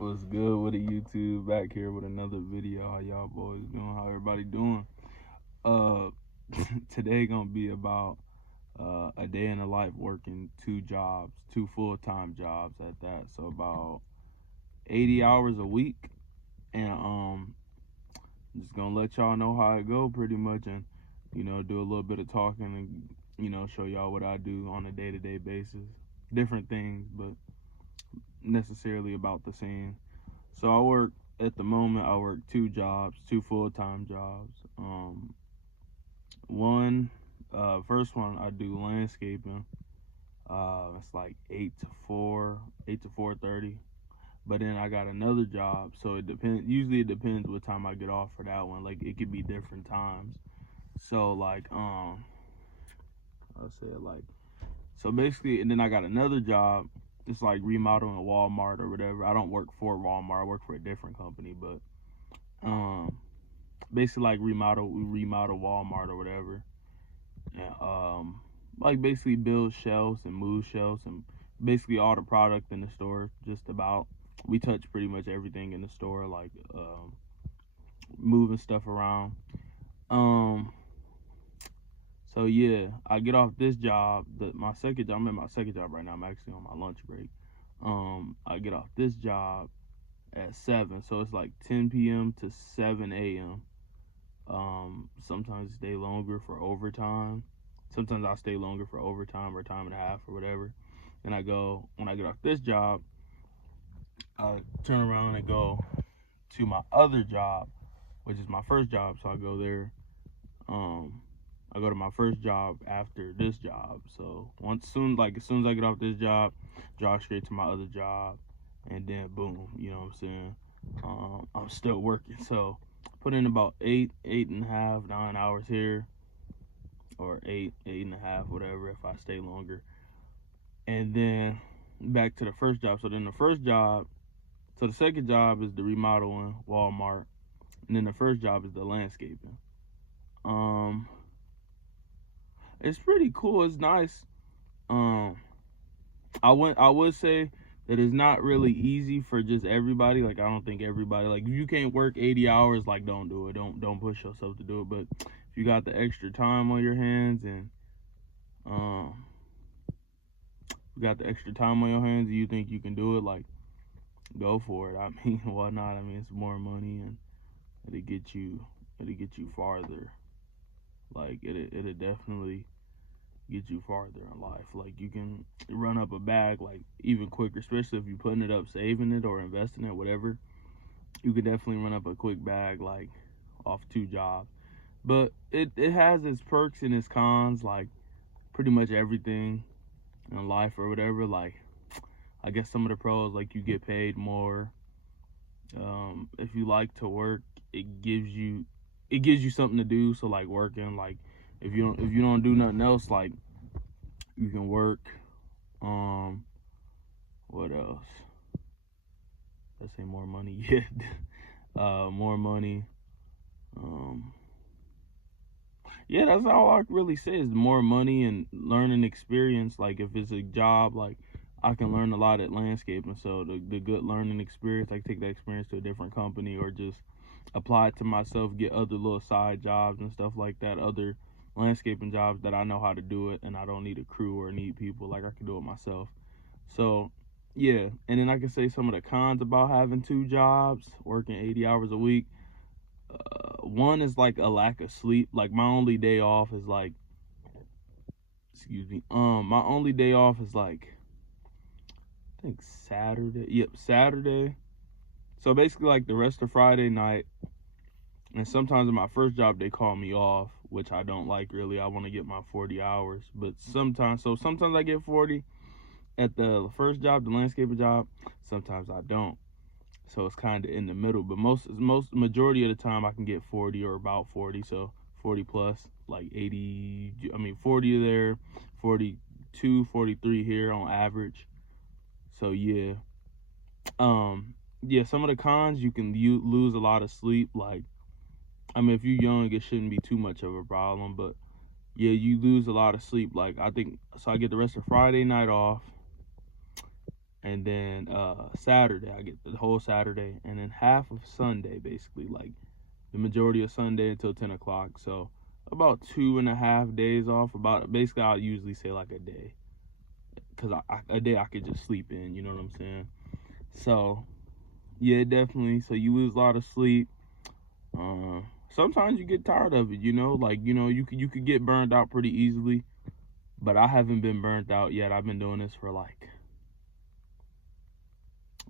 What's good with the YouTube? Back here with another video. How y'all boys doing? How everybody doing? Uh, Today gonna be about a day in the life working two jobs, two full-time jobs at that. So about 80 hours a week, and just gonna let y'all know how it go pretty much, and do a little bit of talking and show y'all what I do on a day-to-day basis. Different things, but necessarily about the same. So at the moment I work two jobs, two full-time jobs. One first one I do landscaping. It's like 8 to 4, 8 to 4:30. But then I got another job, so it depends. Usually it depends what time I get off for that one. Like it could be different times. So like I'll say it like so basically, and then I got another job. It's like remodeling a Walmart or whatever. I don't work for Walmart. I work for a different company, but um basically like we remodel Walmart or whatever. Yeah, like basically build shelves and move shelves and basically all the product in the store. Just about we touch pretty much everything in the store, like moving stuff around. Um, so yeah, I get off this job. My second job. I'm in my second job right now. I'm actually on my lunch break. I get off this job at 7, so it's like 10 p.m. to 7 a.m. Sometimes stay longer for overtime. Sometimes I'll stay longer for overtime or time and a half or whatever. And when I get off this job, I turn around and go to my other job, which is my first job. So I go there. Um, I go to my first job after this job. So as soon as I get off this job, drive straight to my other job, and then boom, you know what I'm saying? I'm still working. So put in about 8.5, 9 hours here, or 8.5, whatever, if I stay longer. And then back to the first job. So the second job is the remodeling Walmart, and then the first job is the landscaping. Um, it's pretty cool. It's nice. Um, I would say that it's not really easy for just everybody. Like I don't think everybody, like if you can't work 80 hours, like don't do it. Don't push yourself to do it. But if you got the extra time on your hands and um you got the extra time on your hands and you think you can do it, like go for it. I mean, why not? I mean, it's more money and it'll get you farther. Like it'll definitely get you farther in life. Like you can run up a bag like even quicker, especially if you're putting it up, saving it or investing it, whatever. You could definitely run up a quick bag like off two jobs. But it has its perks and its cons, like pretty much everything in life or whatever. Like I guess some of the pros, like you get paid more. If you like to work, it gives you something to do. So like working, like if you don't do nothing else, like you can work. Um, what else? Let's say more money. Yeah, more money. Um, yeah, that's all I really say is more money and learning experience. Like if it's a job, like I can learn a lot at landscaping. So the good learning experience, I can take that experience to a different company or just apply it to myself, get other little side jobs and stuff like that, other landscaping jobs that I know how to do it and I don't need a crew or need people, like I can do it myself. So yeah, and then I can say some of the cons about having two jobs, working 80 hours a week. One is like a lack of sleep. Like my only day off is like, excuse me, my only day off is like, I think Saturday. Yep, Saturday. So basically, like the rest of Friday night, and sometimes in my first job they call me off, which I don't like really. I want to get my 40 hours, but sometimes I get 40 at the first job, the landscaping job. Sometimes I don't. So it's kind of in the middle. But most majority of the time I can get 40 or about 40. So 40 plus, like 80. I mean 40 there, 42, 43 here on average. So yeah. Yeah, some of the cons, you lose a lot of sleep. Like, I mean, if you're young, it shouldn't be too much of a problem. But yeah, you lose a lot of sleep. Like, I think so. I get the rest of Friday night off. and then Saturday I get the whole Saturday, and then half of Sunday, basically like the majority of Sunday until 10 o'clock. So about 2.5 days off. About basically I'll usually say like a day, because a day I could just sleep in. You know what I'm saying? So yeah, definitely. So you lose a lot of sleep. Uh, Sometimes you get tired of it. Like you could get burned out pretty easily. But I haven't been burnt out yet. I've been doing this for like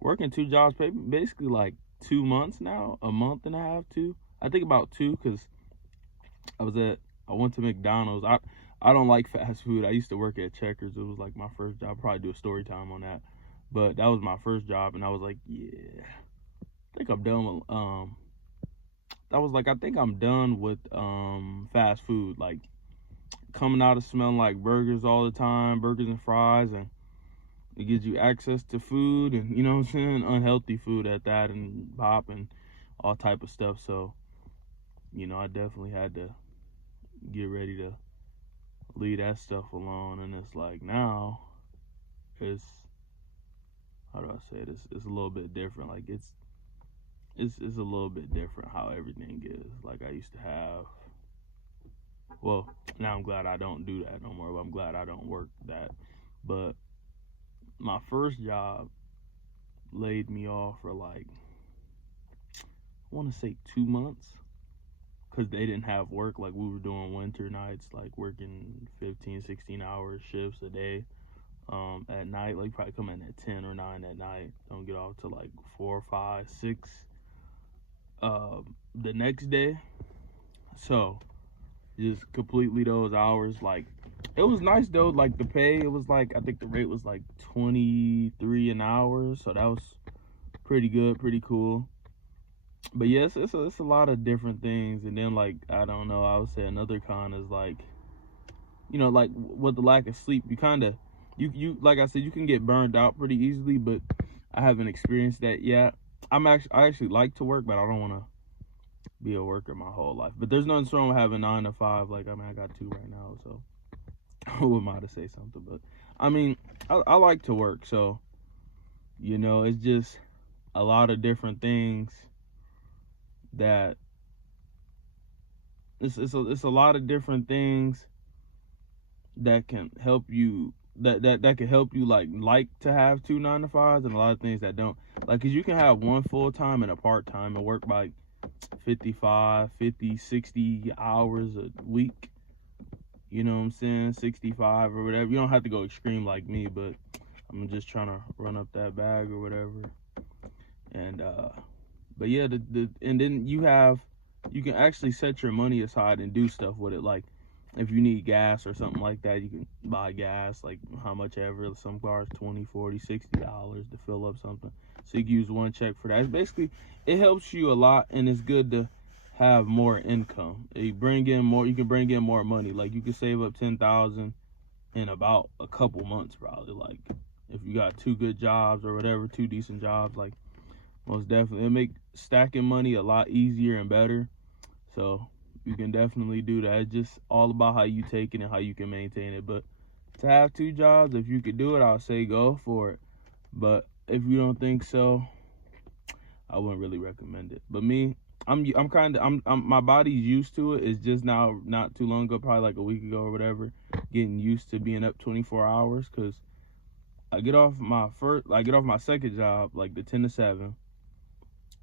working two jobs, basically like 2 months now, a month and a half, two. I think about two, because I went to McDonald's. I don't like fast food. I used to work at Checkers. It was like my first job. I'll probably do a story time on that. But that was my first job, and I was like, yeah, I think I'm done with I think I'm done with fast food. Like coming out of smelling like burgers all the time, burgers and fries, and it gives you access to food, and you know what I'm saying, unhealthy food at that, and pop and all type of stuff. So I definitely had to get ready to leave that stuff alone. And it's like now it's, how do I say it, it's a little bit different. Like it's a little bit different how everything is. Like I used to have, well, now I'm glad I don't do that no more, but I'm glad I don't work that. But my first job laid me off for like, I want to say 2 months, because they didn't have work. Like we were doing winter nights, like working 15, 16 hour shifts a day. At night, like probably come in at 10 or 9 at night. Don't get off till like 4, 5, 6 the next day. So just completely those hours. Like it was nice though. Like the pay, it was like, I think the rate was like 23 an hour. So that was pretty good, pretty cool. But yes, it's a lot of different things. And then like, I don't know, I would say another con is like, like with the lack of sleep, you kind of, you like I said, you can get burned out pretty easily. But I haven't experienced that yet. I actually like to work, but I don't want to be a worker my whole life. But there's nothing wrong with having 9 to 5. Like, I mean, I got two right now, so who am I to say something? But I mean, I like to work, so it's just a lot of different things that it's a lot of different things that can help you, that can help you like to have two 9 to 5s, and a lot of things that don't. Like, cause you can have one full time and a part time and work by 55, 50, 60 hours a week. You know what I'm saying? 65 or whatever. You don't have to go extreme like me, but I'm just trying to run up that bag or whatever. And but yeah, and then you can actually set your money aside and do stuff with it. Like if you need gas or something like that, you can buy gas, like how much ever. Some cars $20, $40, $60 to fill up something. So you can use one check for that. It's basically, it helps you a lot, and it's good to have more income. You can bring in more money. Like you can save up 10,000 in about a couple months, probably. Like if you got two good jobs or whatever, two decent jobs, like most definitely, it make stacking money a lot easier and better. So you can definitely do that. It's just all about how you take it and how you can maintain it. But to have two jobs, if you could do it, I'll say go for it. But if you don't think so, I wouldn't really recommend it. But me, I'm my body's used to it. It's just now, not too long ago, probably like a week ago or whatever, getting used to being up 24 hours. Cause I get off my second job like the 10 to 7,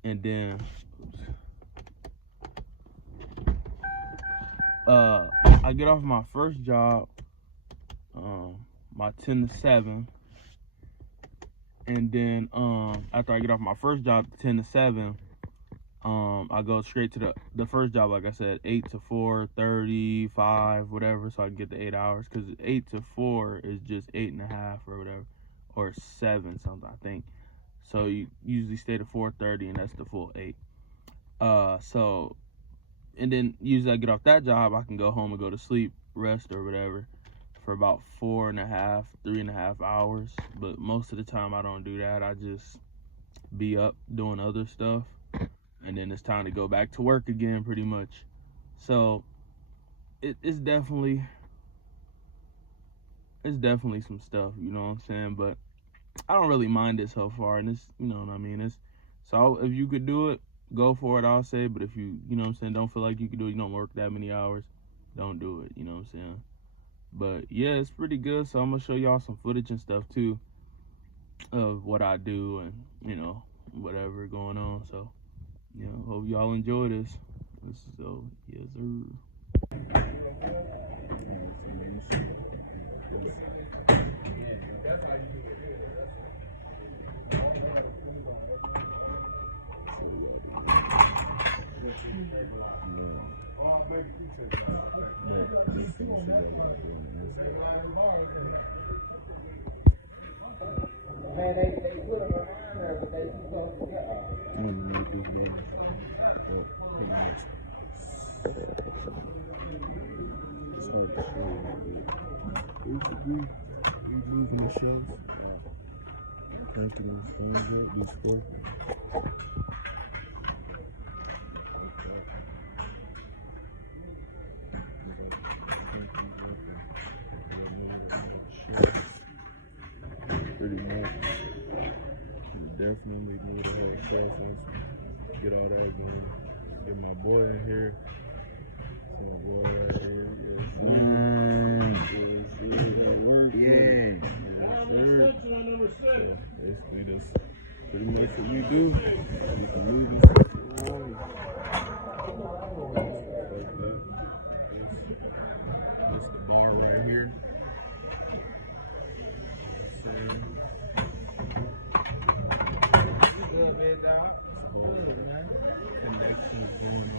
and then I get off my first job, my 10 to 7, and then after I get off my first job 10 to 7, I go straight to the first job, like I said, 8 to 4:35, whatever, so I can get the 8 hours. Because 8 to 4 is just 8.5 or whatever, or 7 something, I think. So you usually stay to 4:30, and that's the full 8. So, and then usually I get off that job, I can go home and go to sleep, rest or whatever, for about 4.5, 3.5 hours. But most of the time I don't do that. I just be up doing other stuff, and then it's time to go back to work again, pretty much. So it's definitely some stuff, you know what I'm saying? But I don't really mind it so far, and it's, you know what I mean. It's so if you could do it, go for it. I'll say, but if you know what I'm saying, don't feel like you could do it, you don't work that many hours, don't do it. You know what I'm saying. But yeah, it's pretty good. So I'm gonna show y'all some footage and stuff too of what I do and you know whatever going on. So you know, hope y'all enjoy this. So yes, sir. It's hard to show you, but basically, you leaving the shelf, cranking those phones up, these four. Pretty much. Definitely need a whole process. Get all that going. Get my boy in here. So boy right here. Yeah. So basically that's pretty much what we do. We can move this stuff around. Like that. That's the bar right here. Good, man, dog. Good, man. Connections going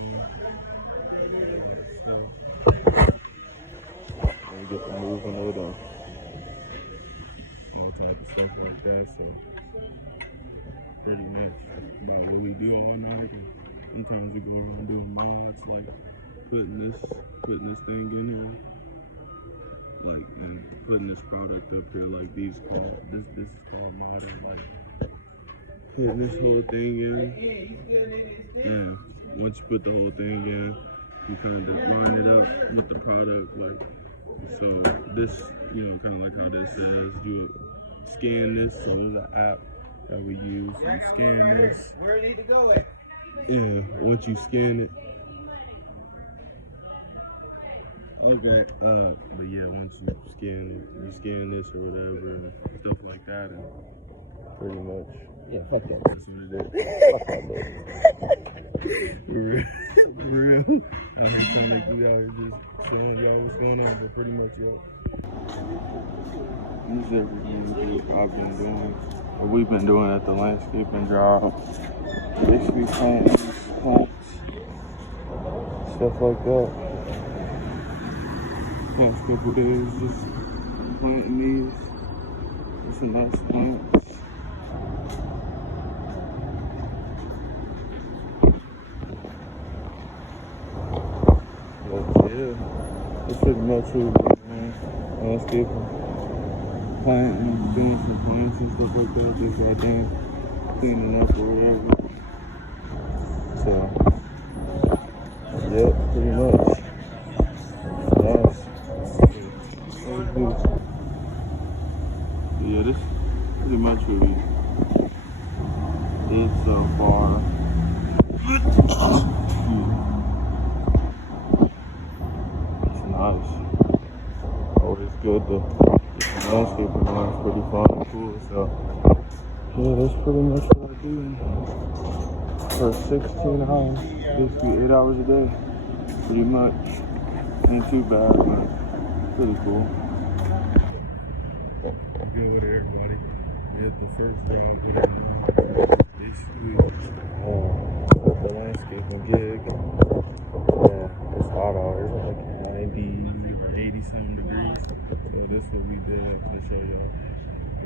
on. And get the moving it on. All type of stuff like that. So pretty much about what we do all night. And sometimes we go around doing mods, like putting this thing in here. Like and putting this product up here, like these called this is called modding, like putting this whole thing in. And once you put the whole thing in, you kind of line it up with the product, like so this, you know, kind of like how this says, you scan this. So there's an app that we use. You scan this. Where it need to go at? Yeah, once you scan it. Okay, but yeah, once you scan this or whatever, and stuff like that, and pretty much, yeah, fuck that. That's what it is. Fuck that, dude. For real. I heard something like we out here just showing y'all what's going on, but pretty much, yo. This is everything I've been doing, what we've been doing at the landscaping job. Basically planting plants, stuff like that. Past couple days just planting these. It's a nice plants. But yeah, that's pretty much what we're doing. Landscaping, planting, doing some plants and stuff like that. Just right there, cleaning up or whatever. So yeah, pretty much. Nice. Yeah, this pretty much what we did so far. It's nice. Always good to get some landscaping on. It's pretty fun and cool. So yeah, that's pretty much what I do for 16 hours. Basically 8 hours a day. Pretty much. Ain't too bad, but pretty cool. Good with everybody. We had the first job with this week. With the landscaping gig. Yeah, it's hot out here. It's like 90 or 80 something degrees. So this is what we did to show y'all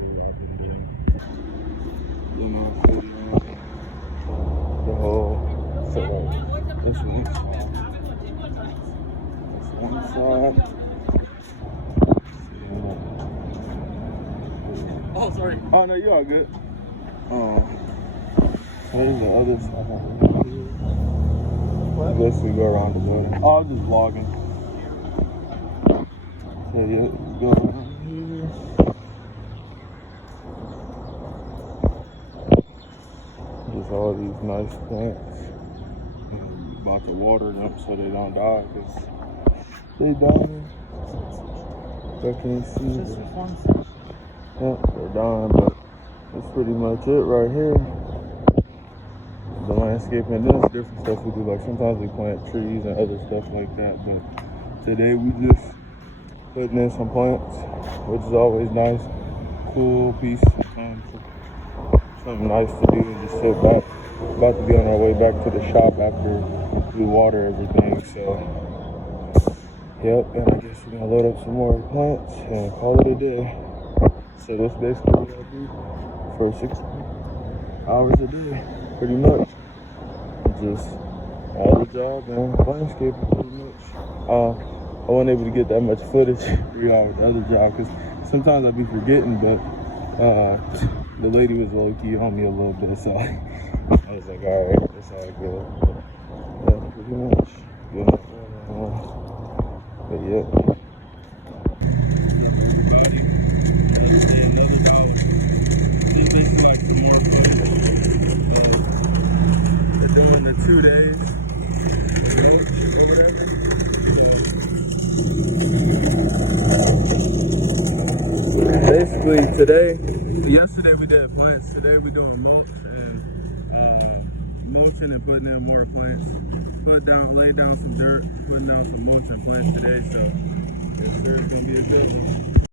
what I've been doing. You know, the whole setup. This one side. Oh, sorry. Oh, no, you're all good. Here's the other side. I guess we go around the building. Oh, I'm just vlogging. So, yeah, let's go around here. has all these nice plants. And we're about to water them so they don't die, because they dying. I can't see them. Yep, they're dying, but that's pretty much it right here. The landscaping, and then it's different stuff we do. Like sometimes we plant trees and other stuff like that, but today we just putting in some plants, which is always nice, cool, peaceful time. Something nice to do and just sit back. About to be on our way back to the shop after we water everything. So, yep, and I guess we're gonna load up some more plants and call it a day. So that's basically what I do for 6 hours a day, pretty much. Just all the job and landscaping, pretty much. I wasn't able to get that much footage with the other job because sometimes I'd be forgetting, but the lady was low-key on me a little bit, so I was like, all right, that's all good. But, yeah, pretty much. Good. But yeah. Another job. Just basically like some more fun. They're doing the 2 days or whatever. So basically yesterday we did plants. Today we're doing mulch and mulching and putting in more plants. Lay down some dirt, putting down some mulch and plants today. So it's sure it's gonna be a good one.